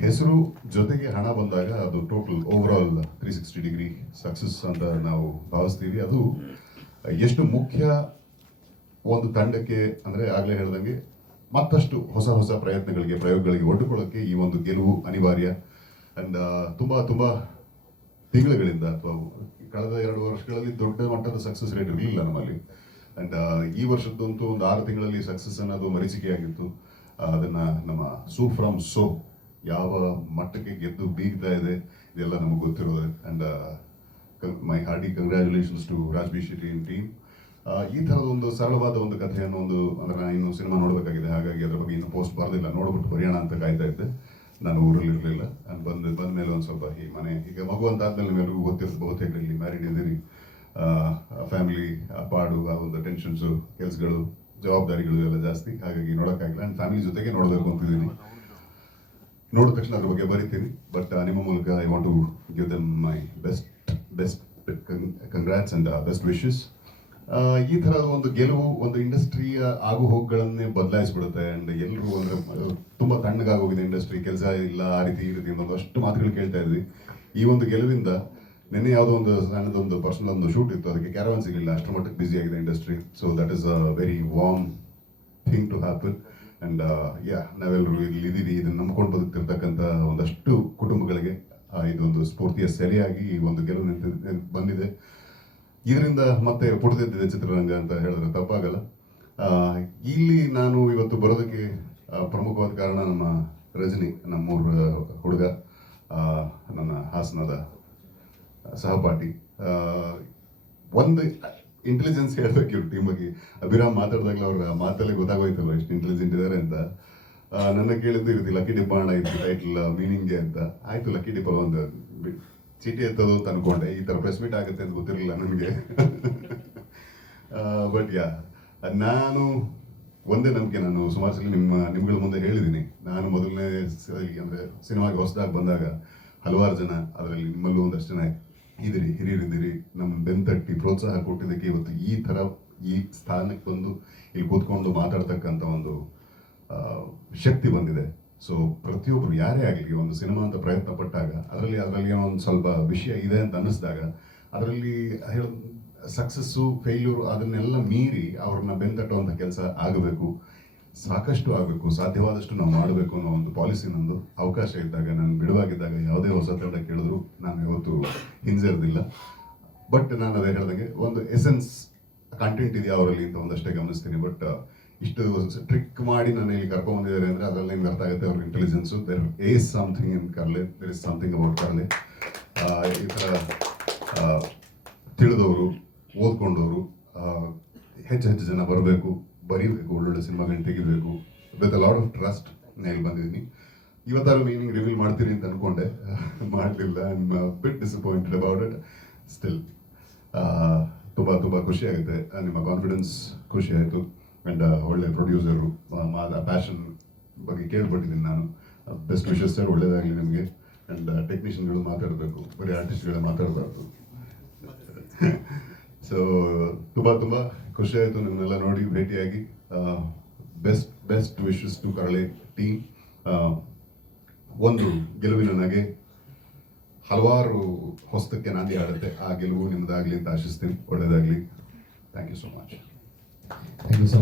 ಹೆಸರು ಜೊತೆಗೆ ಹಣ ಬಂದಾಗ ಅದು total over all three sixty degree success ಅಂತ ನಾವು ಭಾವಿಸ್ತೀವಿ. ಅದು ಎಷ್ಟು ಮುಖ್ಯ ಒಂದು ತಂಡಕ್ಕೆ ಅಂದ್ರೆ ಆಗಲೇ ಹೇಳ್ದಂಗೆ ಮತ್ತಷ್ಟು ಹೊಸ ಹೊಸ ಪ್ರಯತ್ನಗಳಿಗೆ, ಪ್ರಯೋಗಗಳಿಗೆ ಒಡ್ಡಿಕೊಳ್ಳೋಕ್ಕೆ ಈ ಒಂದು ಗೆಲುವು ಅನಿವಾರ್ಯ. ಅಂಡ್ ತುಂಬಾ ತುಂಬಾ ತಿಂಗಳುಗಳಿಂದ ಅಥವಾ ಕಳೆದ ಎರಡು ವರ್ಷಗಳಲ್ಲಿ ದೊಡ್ಡ ಮಟ್ಟದ ಸಕ್ಸಸ್ ರೇಟ್ ಇರಲಿಲ್ಲ ನಮ್ಮಲ್ಲಿ. ಅಂಡ್ ಈ ವರ್ಷದಂತೂ ಒಂದು ಆರು ತಿಂಗಳಲ್ಲಿ ಸಕ್ಸಸ್ ಅನ್ನೋದು ಮರೀಚಿಕೆಯಾಗಿತ್ತು. ಅದನ್ನ ನಮ್ಮ ಸೂ ಫ್ರಮ್ ಸೋ ಯಾವ ಮಟ್ಟಕ್ಕೆ ಗೆದ್ದು ಬೀಗ್ತಾ ಇದೆ, ಇದೆಲ್ಲ ನಮಗೆ ಗೊತ್ತಿರೋದು. And my hearty congratulations to Raj B Shetty team ಈ ಥರದ ಒಂದು ಸರಳವಾದ ಒಂದು ಕಥೆಯನ್ನು ಒಂದು, ಅಂದರೆ ನಾನು ಇನ್ನು ಸಿನಿಮಾ ನೋಡಬೇಕಾಗಿದೆ. ಹಾಗಾಗಿ ಅದರ ಬಗ್ಗೆ ಇನ್ನೂ ಪೋಸ್ಟ್ ಬರೆದಿಲ್ಲ ನೋಡ್ಬಿಟ್ಟು ಬರೆಯೋಣ ಅಂತ ಕಾಯ್ತಾ ಇದ್ದೆ. ನಾನು ಊರಲ್ಲಿ ಇರಲಿಲ್ಲ. ನಾನು ಬಂದು, ಬಂದ ಮೇಲೆ ಒಂದು ಸ್ವಲ್ಪ ಈ ಮನೆ, ಈಗ ಮಗು ಅಂತ ಆದಮೇಲೆ ನಿಮ್ಮೆಲ್ಲರಿಗೂ ಗೊತ್ತಿರೋದು ಬಹುತೇಕ ಇಲ್ಲಿ ಮ್ಯಾರಿಡ್ ಇದ್ದೀರಿ. ಫ್ಯಾಮಿಲಿ ಪಾಡು, ಆ ಒಂದು ಟೆನ್ಷನ್ಸು ಕೆಲಸಗಳು, ಜವಾಬ್ದಾರಿಗಳು ಎಲ್ಲ ಜಾಸ್ತಿ. ಹಾಗಾಗಿ ನೋಡೋಕ್ಕಾಗಿಲ್ಲ ಆ್ಯಂಡ್ ಫ್ಯಾಮಿಲಿ ಜೊತೆಗೆ ನೋಡಬೇಕು ಅಂತಿದ್ದೀನಿ. ನೋಡಿದ ತಕ್ಷಣ ಅದ್ರ ಬಗ್ಗೆ ಬರೀತೀನಿ. ಬಟ್ ನಿಮ್ಮ ಮೂಲಕ I want to give them my best best congrats and best wishes ಈ ಥರ ಒಂದು ಗೆಲುವು ಒಂದು ಇಂಡಸ್ಟ್ರಿಯ ಆಗು ಹೋಗುಗಳನ್ನೇ ಬದಲಾಯಿಸ್ಬಿಡುತ್ತೆ. ಆ್ಯಂಡ್ ಎಲ್ಲರೂ ಅಂದರೆ ತುಂಬ ತಣ್ಣಗಾಗೋಗಿದೆ ಇಂಡಸ್ಟ್ರಿ. ಕೆಲಸ ಇಲ್ಲ, ಆ ರೀತಿ, ಈ ರೀತಿ ಅನ್ನೋದು ಅಷ್ಟು ಮಾತುಗಳು ಕೇಳ್ತಾ ಇದ್ವಿ. ಈ ಒಂದು ಗೆಲುವಿಂದ ನಿನ್ನೆ ಯಾವುದೋ ಒಂದು ಸಣ್ಣದೊಂದು ಪರ್ಸನಲ್ ಒಂದು ಶೂಟ್ ಇತ್ತು. ಅದಕ್ಕೆ ಕ್ಯಾರವನ್ ಸಿಗಲಿಲ್ಲ. ಅಷ್ಟು ಮಟ್ಟಕ್ಕೆ ಬ್ಯುಸಿ ಆಗಿದೆ industry. So that is a very warm thing to happen and yeah ನಾವೆಲ್ಲರೂ ಇಲ್ಲಿ ಇದ್ದೀವಿ. ಇದನ್ನು ನಂಬ್ಕೊಂಡು ಬದುಕ್ತಿರ್ತಕ್ಕಂಥ ಒಂದಷ್ಟು ಕುಟುಂಬಗಳಿಗೆ ಇದೊಂದು ಸ್ಫೂರ್ತಿಯ ಸರಿಯಾಗಿ ಈ ಒಂದು ಗೆಲುವು ನಿಂತು ಬಂದಿದೆ. ಇದರಿಂದ ಮತ್ತೆ ಪುಟಿದೆದ್ದಿದೆ ಚಿತ್ರರಂಗ ಅಂತ ಹೇಳಿದ್ರೆ ತಪ್ಪಾಗಲ್ಲ. ಇಲ್ಲಿ ನಾನು ಇವತ್ತು ಬರೋದಕ್ಕೆ ಪ್ರಮುಖವಾದ ಕಾರಣ ನಮ್ಮ ರಜನಿ, ನಮ್ಮೂರ ಹುಡುಗ ನನ್ನ ಹಾಸನದ ಸಹಪಾಠಿ. ಒಂದು ಇಂಟೆಲಿಜೆನ್ಸ್ ಹೇಳ್ಬೇಕು ಇವ್ರ ಟೀಮ್ ಬಗ್ಗೆ ಅಭಿರಾಮ್ ಮಾತಾಡಿದಾಗಲೇ ಅವ್ರ ಮಾತಲ್ಲಿ ಗೊತ್ತಾಗೋಯ್ತಲ್ಲ ಎಷ್ಟು ಇಂಟೆಲಿಜೆಂಟ್ ಇದ್ದಾರೆ ಅಂತ. ನನ್ನ ಕೇಳಿದ್ದು ಇರುತ್ತೆ ಲಕ್ಕಿ ಡಿಪ್ ಮಾಡೋಣ ಇತ್ತು ಟೈಟ್ಲ್ ಮೀನಿಂಗ್ಗೆ ಅಂತ. ಆಯ್ತು ಲಕ್ಕಿ ಡಿಪ್ಪ ಒಂದು ಚೀಟಿ ಎತ್ತದು ಅಂತ ಈ ತರ ಪ್ರೆಸ್ ಮೀಟ್ ಆಗುತ್ತೆ ಅಂತ ಗೊತ್ತಿರಲಿಲ್ಲ ನನಗೆ. ಬಟ್ ಯಾ ನಾನು, ಒಂದೇ ನಂಬಿಕೆ ನಾನು ಸುಮಾರು ಸಲ ನಿಮ್ಮ, ನಿಮ್ಗಳ ಮುಂದೆ ಹೇಳಿದ್ದೀನಿ. ನಾನು ಮೊದಲನೇ ಅಂದ್ರೆ ಸಿನಿಮಾಗೆ ಹೊಸದಾಗಿ ಬಂದಾಗ ಹಲವಾರು ಜನ ಅದರಲ್ಲಿ ನಿಮ್ಮಲ್ಲೂ ಒಂದಷ್ಟು ಜನ ಇದಿರಿ ಹಿರಿಯರಿದ್ದೀರಿ ನಮ್ಮ ಬೆಂತಟ್ಟಿ ಪ್ರೋತ್ಸಾಹ ಕೊಟ್ಟಿದ್ದಕ್ಕೆ ಇವತ್ತು ಈ ಥರ ಈ ಸ್ಥಾನಕ್ಕೆ ಬಂದು ಇಲ್ಲಿ ಕೂತ್ಕೊಂಡು ಮಾತಾಡ್ತಕ್ಕಂಥ ಒಂದು ಶಕ್ತಿ ಬಂದಿದೆ. ಸೊ ಪ್ರತಿಯೊಬ್ಬರು ಯಾರೇ ಆಗಲಿ ಒಂದು ಸಿನಿಮಾ ಅಂತ ಪ್ರಯತ್ನ ಪಟ್ಟಾಗ, ಅದರಲ್ಲಿ ಅದರಲ್ಲಿ ಏನೋ ಒಂದು ಸ್ವಲ್ಪ ವಿಷಯ ಇದೆ ಅಂತ ಅನ್ನಿಸಿದಾಗ, ಅದರಲ್ಲಿ ಹೇಳ ಸಕ್ಸಸ್ಸು ಫೇಲ್ಯೂರು ಅದನ್ನೆಲ್ಲ ಮೀರಿ ಅವ್ರನ್ನ ಬೆಂತಟ್ಟುವಂಥ ಕೆಲಸ ಆಗಬೇಕು. ಸಾಕಷ್ಟು ಆಗಬೇಕು. ಸಾಧ್ಯವಾದಷ್ಟು ನಾವು ಮಾಡಬೇಕು ಅನ್ನೋ ಒಂದು ಪಾಲಿಸಿ ನಂದು ಅವಕಾಶ ಇದ್ದಾಗ ನಾನು ಬಿಡುವಾಗಿದ್ದಾಗ ಯಾವುದೇ ಹೊಸ ತಂಡ ಕೇಳಿದ್ರು, ನಾನು ಯಾವತ್ತು ಹಿಂಜರಿದಿಲ್ಲ. ಬಟ್ ನಾನು ಅದೇ ಹೇಳ್ದಂಗೆ ಒಂದು ಎಸೆನ್ಸ್ ಕಂಟೆಂಟ್ ಇದೆಯಾ ಅವರಲ್ಲಿ ಅಂತ ಒಂದಷ್ಟೇ ಗಮನಿಸ್ತೀನಿ. ಬಟ್ ಇಷ್ಟು ಟ್ರಿಕ್ ಮಾಡಿ ನಾನು ಇಲ್ಲಿ ಕರ್ಕೊಂಡ್ ಬಂದಿದ್ದಾರೆ ಅಂದ್ರೆ ಅದರಲ್ಲಿ ನಿಮ್ಗೆ ಅರ್ಥ ಆಗುತ್ತೆ. ಅವ್ರ intelligence there is something in Karle there is something about Karle ಈ ಥರ ತಿಳಿದವರು, ಓದ್ಕೊಂಡವರು ಹೆಚ್ಚು ಹೆಚ್ಚು ಜನ ಬರಬೇಕು, ಬರೀಬೇಕು, ಒಳ್ಳೊಳ್ಳೆ ಸಿನಿಮಾಗಳನ್ನ ತೆಗಿಬೇಕು with a lot of trust ನಾನು ಇಲ್ಲಿ ಬಂದಿದ್ದೀನಿ. ಇವತ್ತಾರು ಮೀನಿಂಗ್ ರಿವೀಲ್ ಮಾಡ್ತೀರಿ ಅಂತ ಅನ್ಕೊಂಡೆ. ಮಾಡಲಿಲ್ಲ. I bit disappointed about it still ತುಂಬ ತುಂಬ ಖುಷಿ ಆಗುತ್ತೆ. ನಿಮ್ಮ ಕಾನ್ಫಿಡೆನ್ಸ್ ಖುಷಿ ಆಯಿತು. ಆ್ಯಂಡ್ ಒಳ್ಳೆ ಪ್ರೊಡ್ಯೂಸರು ಪ್ಯಾಷನ್ ಬಗ್ಗೆ ಕೇಳ್ಪಟ್ಟಿದ್ದೀನಿ ನಾನು. ಬೆಸ್ಟ್ ವಿಶಸ್ ಸರ್, ಒಳ್ಳೇದಾಗಲಿ ನಿಮಗೆ. ಆ್ಯಂಡ್ ಟೆಕ್ನಿಷಿಯನ್ಗಳು ಮಾತಾಡಬೇಕು. ಬರೀ ಆರ್ಟಿಸ್ಟ್ಗಳು ಮಾತಾಡಬಾರ್ದು. ಸೊ ತುಂಬ ತುಂಬ ಖುಷಿ ಆಯಿತು ನಿಮ್ಮನ್ನೆಲ್ಲ ನೋಡಿ, ಭೇಟಿಯಾಗಿ. Best best wishes to Karle team ಒಂದು ಗೆಲುವಿನ ನಗೆ ಹಲವಾರು ಹೊಸದಕ್ಕೆ ನಾಂದಿ ಆಡುತ್ತೆ ಆ ಗೆಲುವು ನಿಮ್ಮದಾಗಲಿ ಅಂತ ಆಶಿಸ್ತೀನಿ. ಒಳ್ಳೇದಾಗಲಿ thank you so much thank you so